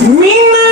Minna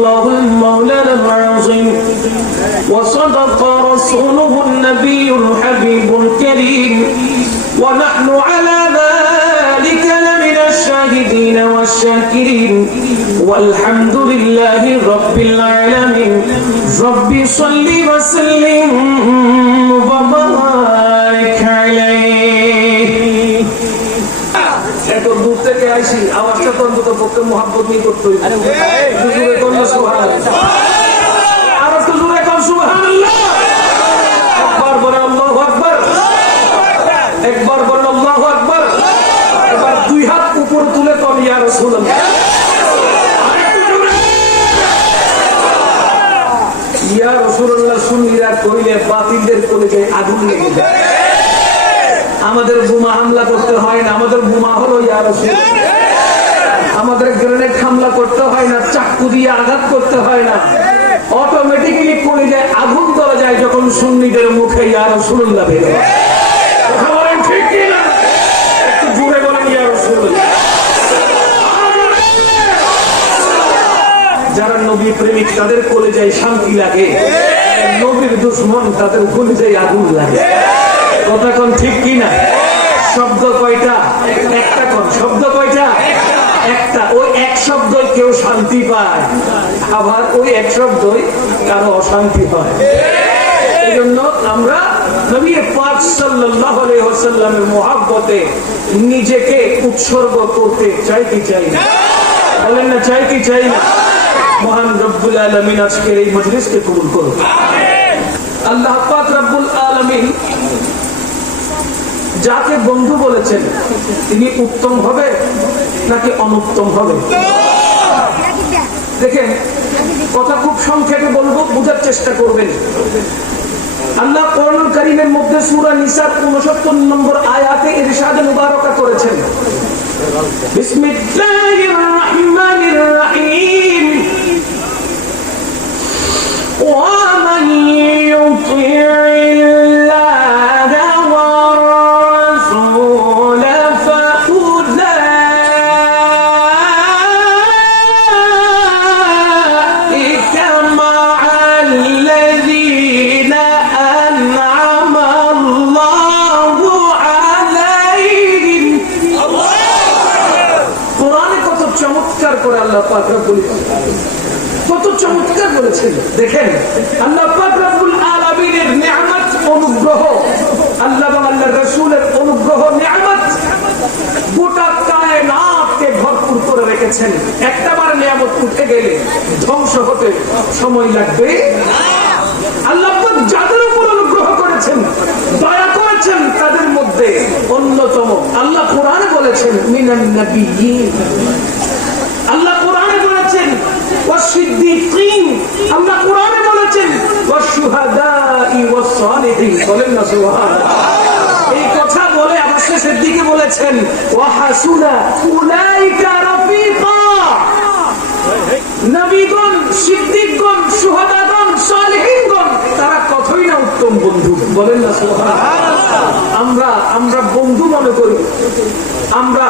صدق الله المولانا العظيم. وصدق رسوله النبي الحبيب الكريم. ونحن على ذلك لمن الشاهدين والشاكرين. والحمد لله رب العالمين. ربي صل وسلم وبارك আইসি অন্তত পক্ষে মোহাম্মত নিয়ে করতে হইবে আরে ওটা একটু জোরে করলে সুবহানাল্লাহ। আর একটু জোরে কর সুবহানাল্লাহ। একবার বলে আল্লাহু আকবার। একবার বলে আল্লাহু আকবার। এবার দুই হাত উপর তুলে কর ইয়া রাসূলুল্লাহ। ইয়া রাসূলুল্লাহ সুন্নিরা কইলে বাতিলদের কলিজায় আগুন লেগে যায় আমাদের বোমা হামলা করতে হয় না আমাদের বোমা হলো ইয়ার। আমাদের গ্রেনেড হামলা করতে হয় না, চাকু দিয়ে আঘাত করতে হয় না। অটোমেটিক্যালি পড়ে যায় আগুন ধরা যায় যখন সুন্নিদের মুখে ইয়া রাসূলুল্লাহ বের যারা নবী প্রেমিক, তাদের কলেজায় শান্তি লাগে। নবীর দুশ্মন, তাদের কলেজায় আগুন লাগে। কথা কোন ঠিক কি না শব্দ কয়টা? একটা কোন। শব্দ কয়টা? একটা, ওই এক শব্দ কেউ শান্তি পায়। আবার ওই এক শব্দই কারও অশান্তি হয়। এই জন্য আমরা নিজেকে উৎসর্গ করতে চাই বলেন না চাই না। মহান রব্বুল এই মজলিসকে কবুল করুন। আল্লাহ রব্বুল যাকে বন্ধু বলেছেন, তিনি উত্তম হবে। নাকি অনুত্তম হবে। দেখেন, কথা খুব সংক্ষেপে বলব, বোঝার চেষ্টা করবেন। আল্লাহ করিমের মধ্যে সুরা উনসত্তর নম্বর আয়াতে ইরশাদ মুবারকা করেছেন। বিসমিল্লাহির মান কত চমৎকার বলেছেন। দেখেন অনুগ্রহ, আল্লাহ আল্লাহ রসুলের অনুগ্রহ, নিয়ামত গোটা ভরপুর করে রেখেছেন। একটা বার নিয়ামত উঠে গেলে ধ্বংস হতে সময় লাগবে। আল্লাহ যাদের উপর অনুগ্রহ করেছেন, দয়া করেছেন, তাদের মধ্যে অন্যতম আল্লাহ কোরআনে বলেছেন মিনান ওয়াসিদ্দিকিন আল্লাহ কোরআনে বলেছেন ওয়াশুহাদাই ওয়াসসালিহিন বলেন না এই কথা বলে আবার শেষের দিকে বলেছেন, ওয়াহাসুনা উলাইকা রাফিকা। নবীগণ, সিদ্দিকগণ, সুহাদাগণ, সালেহিনগণ, তারা কতই না উত্তম বন্ধু, বলেন না সুবহানাল্লাহ। আমরা আমরা বন্ধু মনে করি। আমরা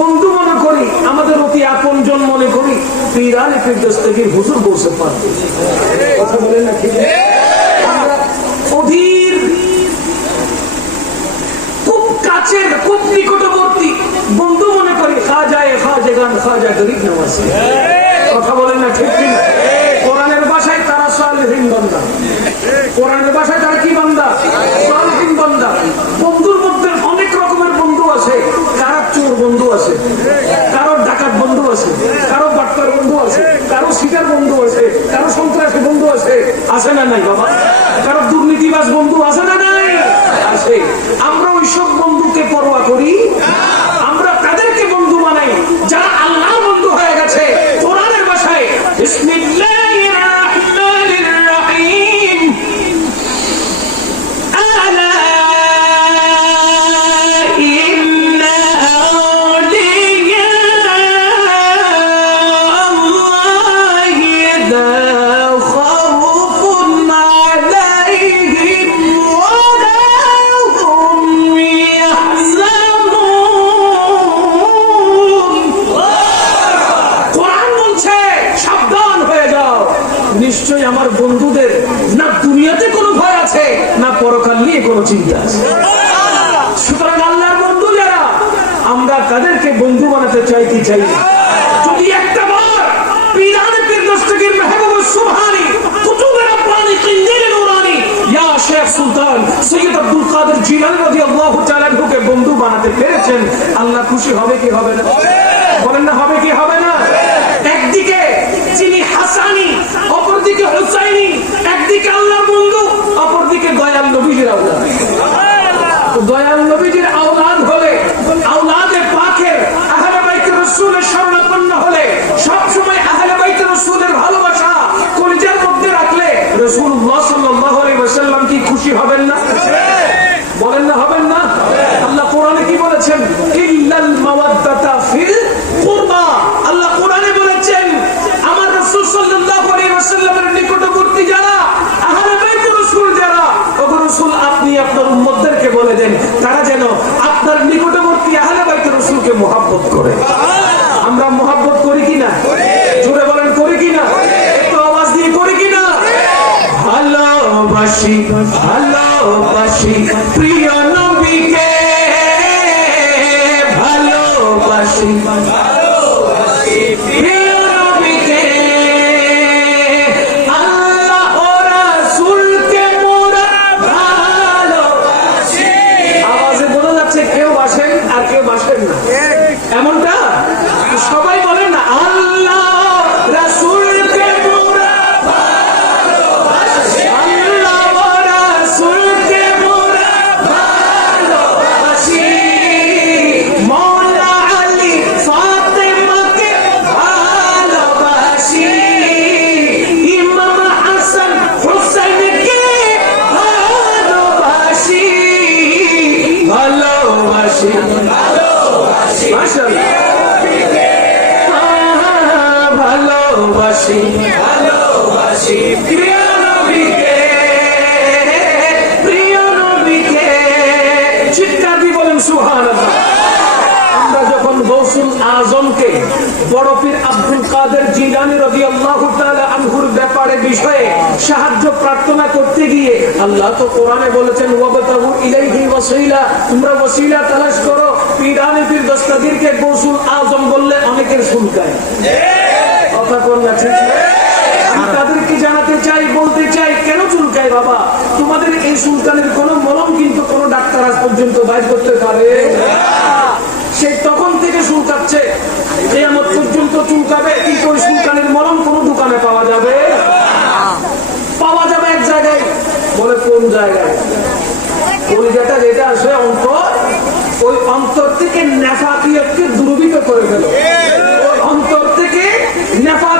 বন্ধু মনে করি, আমাদের অতি আপনজন মনে করি। পিরানে ফিরদস্তগীর হুজুর বলতে পারবে কথা বলেন না ঠিক অধীর, খুব কাছের, খুব নিকটবর্তী বন্ধু মনে করি। খাজায় খাজে গান, খাজা গরিব নওয়াজি কথা বলেন না ঠিক কিনা কোরআনের ভাষায় তারা সালহীন বান্দা। কোরআনের ভাষায় তারা কি বান্দা? সালহীন বন্ধুর মধ্যে অনেক রকমের বন্ধু আছে। কারও চোর বন্ধু আছে কারও ডাকাত বন্ধু আছে কারও বাট্টার বন্ধু আছে কারও শিকার বন্ধু আছে কারও সন্ত্রাসী বন্ধু আছে। আছে না নাই বাবা? কারও দুর্নীতিবাজ বন্ধু আছে না নাই? আছে। আমরা ওইসব বন্ধুকে পরোয়া করি। আমরা চিন্তা সুতরাং আল্লাহর বন্ধু যারা আমরা তাদেরকে বন্ধু বানাতে চাই চাই? যদি একটা পেরেছেন, আল্লাহ খুশি হবে কি হবে না? বলেন হবে কি হবে না? একদিকে যিনি হাসানি, অপরদিকে হুসাইনি, একদিকে আল্লাহর বন্ধু, অপরদিকে দয়াল নবীজির আওলাদ সাহায্য প্রার্থনা করতে গিয়ে আল্লাহ তো কোরআনে বলেছেন তোমরা করো আজম বললে অনেকের শুনকায় কথা বললে ঠিক চাই, বলতে চাই, কেন চুলকাই বাবা? তোমাদের এই সুলতানের কোন মরম কিন্তু কোন ডাক্তার আজ পর্যন্ত বাইর করতে পারে সে তখন থেকে চুলকাচ্ছে আমার পর্যন্ত চুলকাবে, কিন্তু ওই সুলতানের মরম কোন দোকানে পাওয়া যাবে পাওয়া যাবে এক জায়গায়। বলে কোন জায়গায়? কলিজাটা যেটা আসবে অন্তর, ওই অন্তর থেকে নেফাকিয়তকে দুর্বিত করে ফেলো। অন্তর থেকে নেফা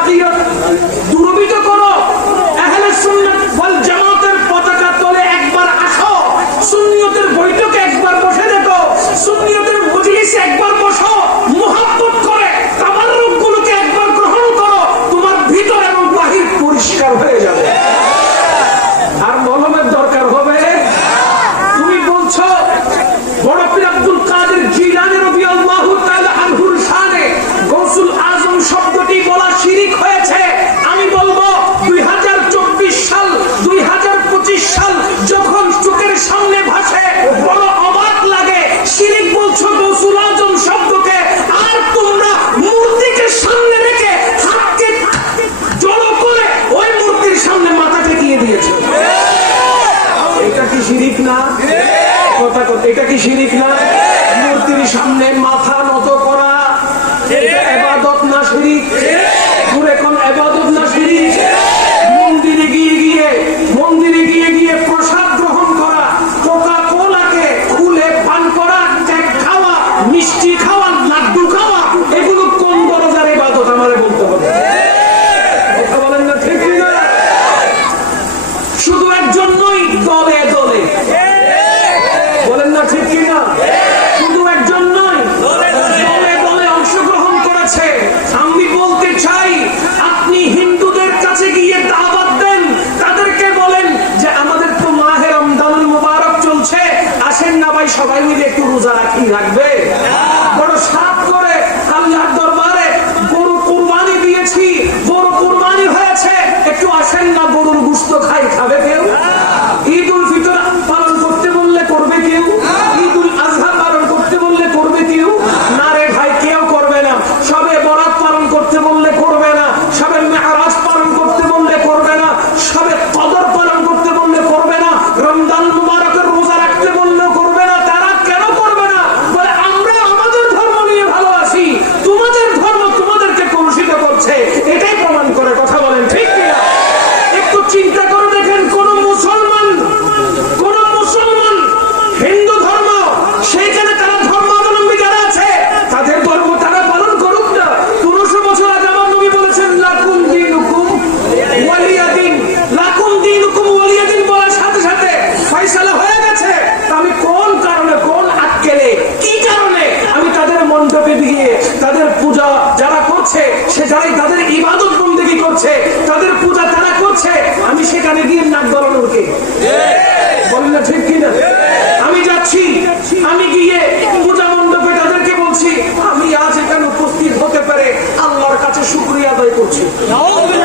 için. Ne oldu?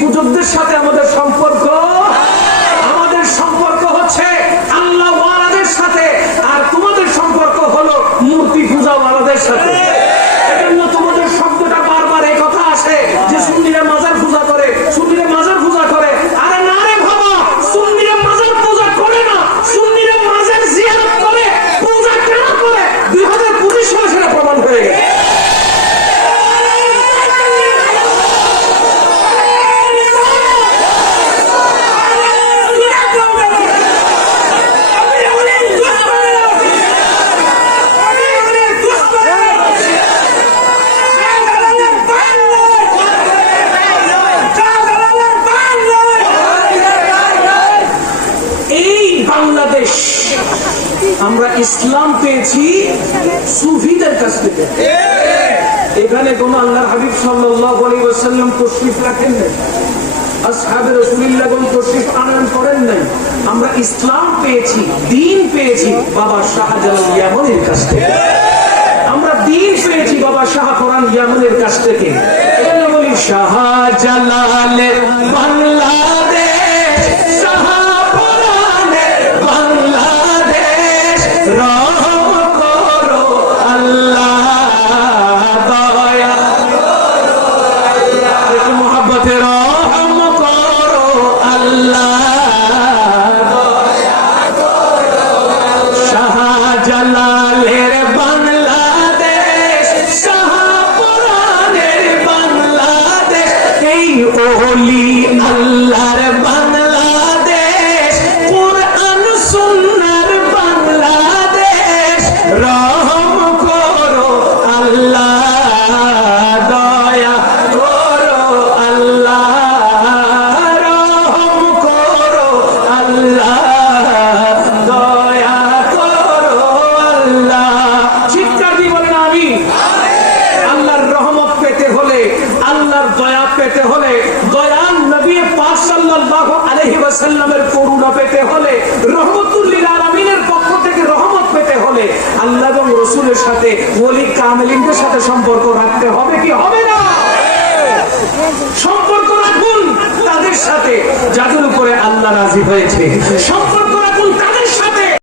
পুজোদের সাথে আমাদের সম্পর্ক তশরিফ রাখেন নাই। আমরা ইসলাম পেয়েছি, দিন পেয়েছি বাবা শাহজালাল কাছ থেকে। আমরা দিন পেয়েছি বাবা শাহ কোরআন ইয়ামনের কাছ থেকে। এখানে বাংলা হয়েছে। সম্পূর্ণ